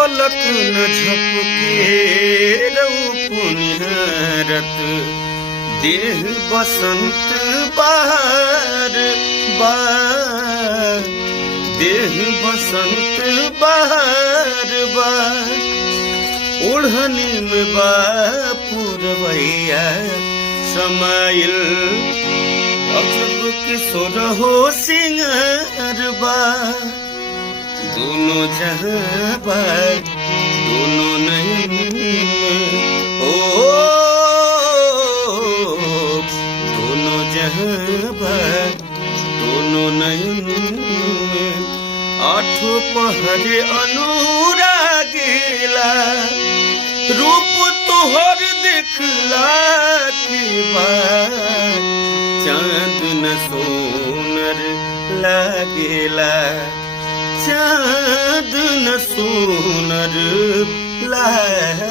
पलक न झपके रूप निहारत देह बसंत बहार बार देह बसंत बहार बार ओढ़नी में बापुरवैया समाइल अजब किशोर हो सिंगार बा दोनों जहां पर दोनों नयन ओ दोनों जहां पर दोनों नयन आठों पहर अनुरागेला रूप तोहर देखला के बाद चांद न सोनर लागेला चांद न सोनर लागेला।